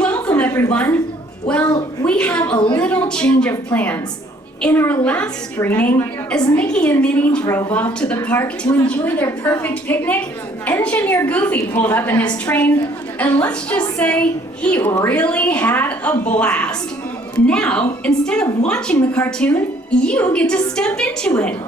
Welcome, everyone. Well, we have a little change of plans. In our last screening, as Mickey and Minnie drove off to the park to enjoy their perfect picnic, Engineer Goofy pulled up in his train, and let's just say he really had a blast. Now, instead of watching the cartoon, you get to step into it.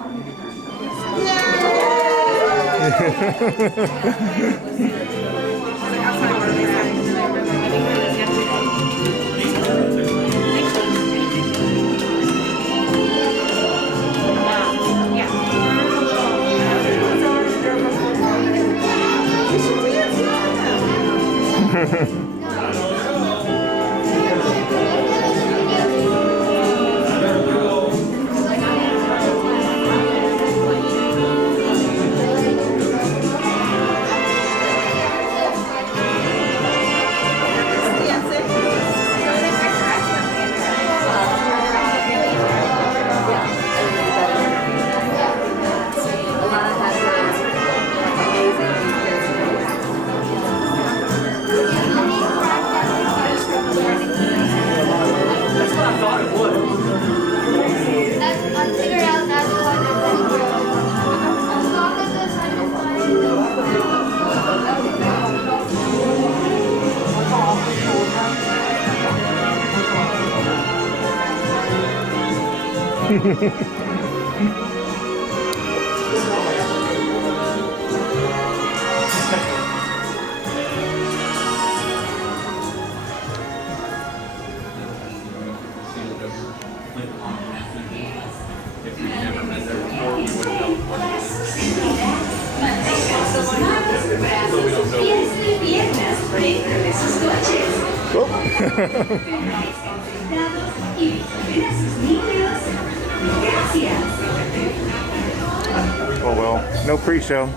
Oh well, no pre-show.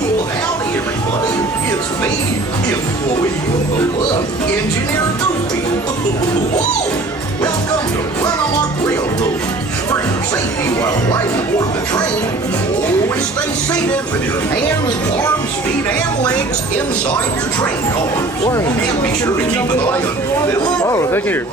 Well, howdy everybody, it's me, employee of Engineer Goofy. Welcome to Runaway Railroad. For your safety while riding aboard the train, always stay seated with your hands, arms, feet, and legs inside your train car. And be sure to keep an eye on your bill. Oh, thank you.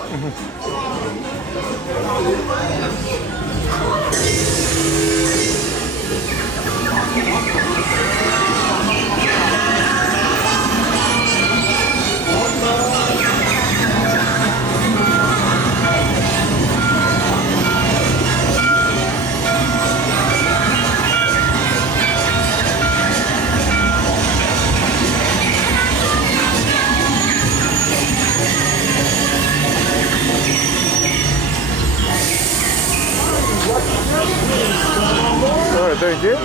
All right, thank you.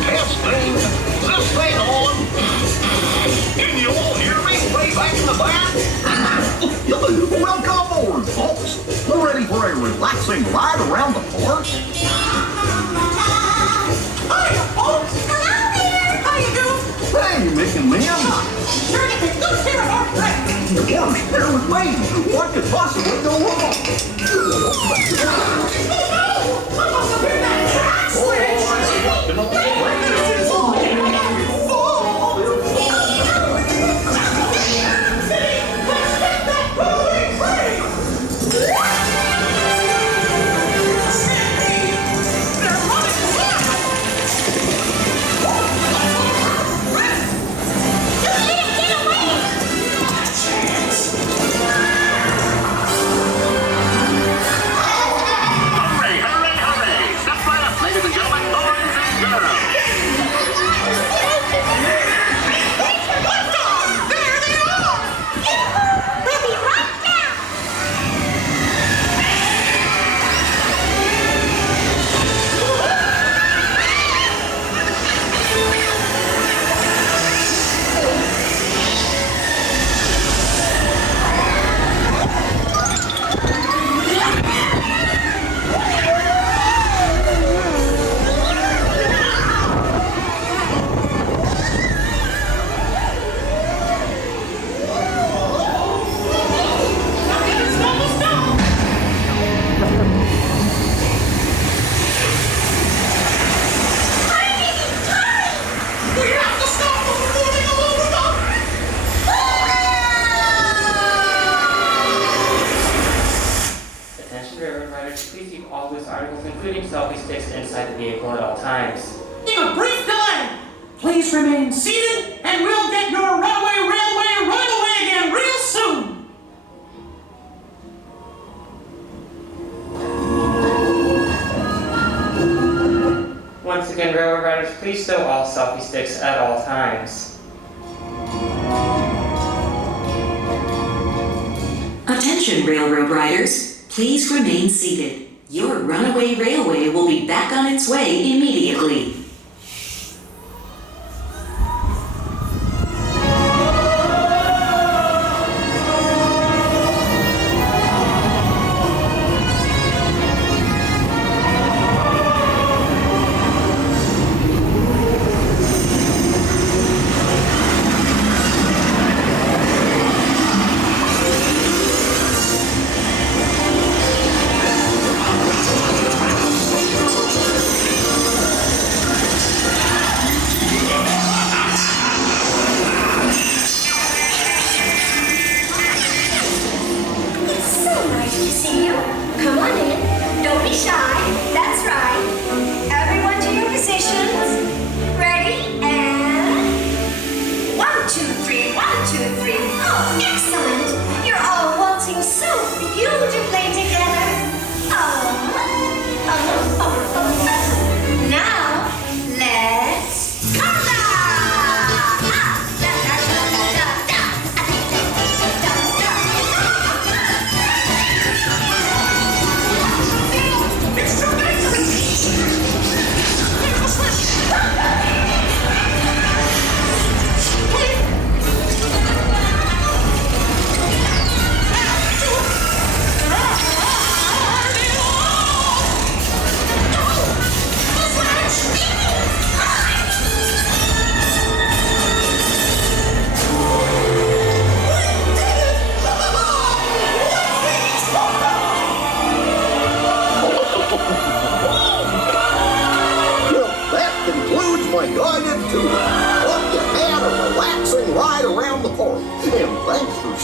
Testing. Is this thing on? Can you all hear me way back in the back? Welcome aboard, folks. We're ready for a relaxing ride around the park. Hi, folks. Hello there. How you doing? Hey, Mick and Ma'am. Sure, you can go sit on our track. Of course, bear with me. What could possibly go wrong? please keep all loose articles, including selfie sticks, inside the vehicle at all times. In a brief delay, please remain seated and we'll get your runaway railway running away again real soon. Once again, railroad riders, please stow all selfie sticks at all times. Attention, railroad riders. Please remain seated. Your runaway railway will be back on its way immediately.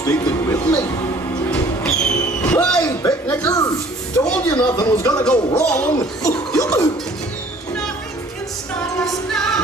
sticking with me. Hey, picnickers! Told you nothing was gonna go wrong. Nothing can stop us now.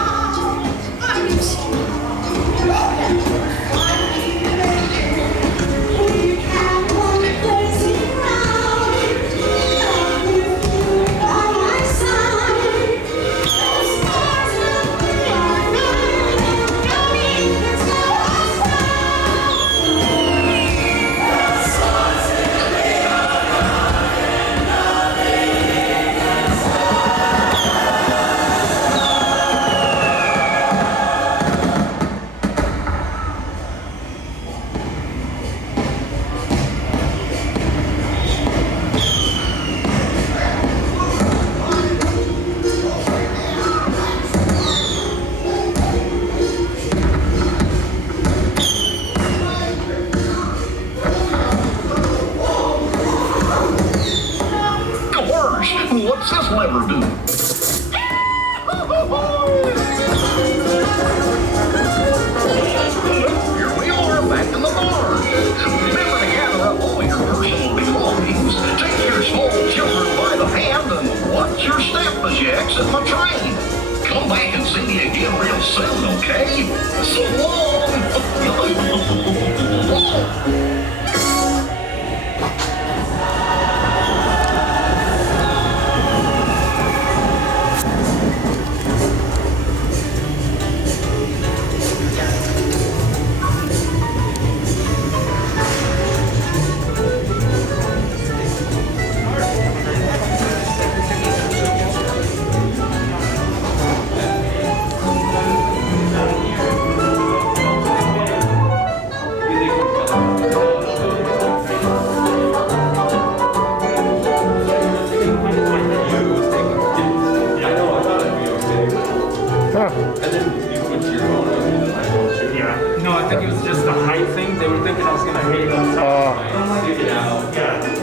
What's this lever do? Here we are, back in the barn. Remember to gather up all your personal belongings, take your small children by the hand, and watch your step as you exit my train. Come back and see me again real soon, okay? So long!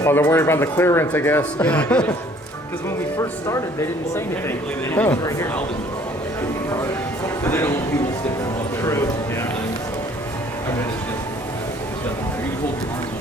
Oh, they're worried about the clearance, I guess. Yeah, because when we first started, they didn't say anything. Huh. Right here. They don't want people sticking them up there. True, yeah. I bet it's just nothing there. You can hold your arms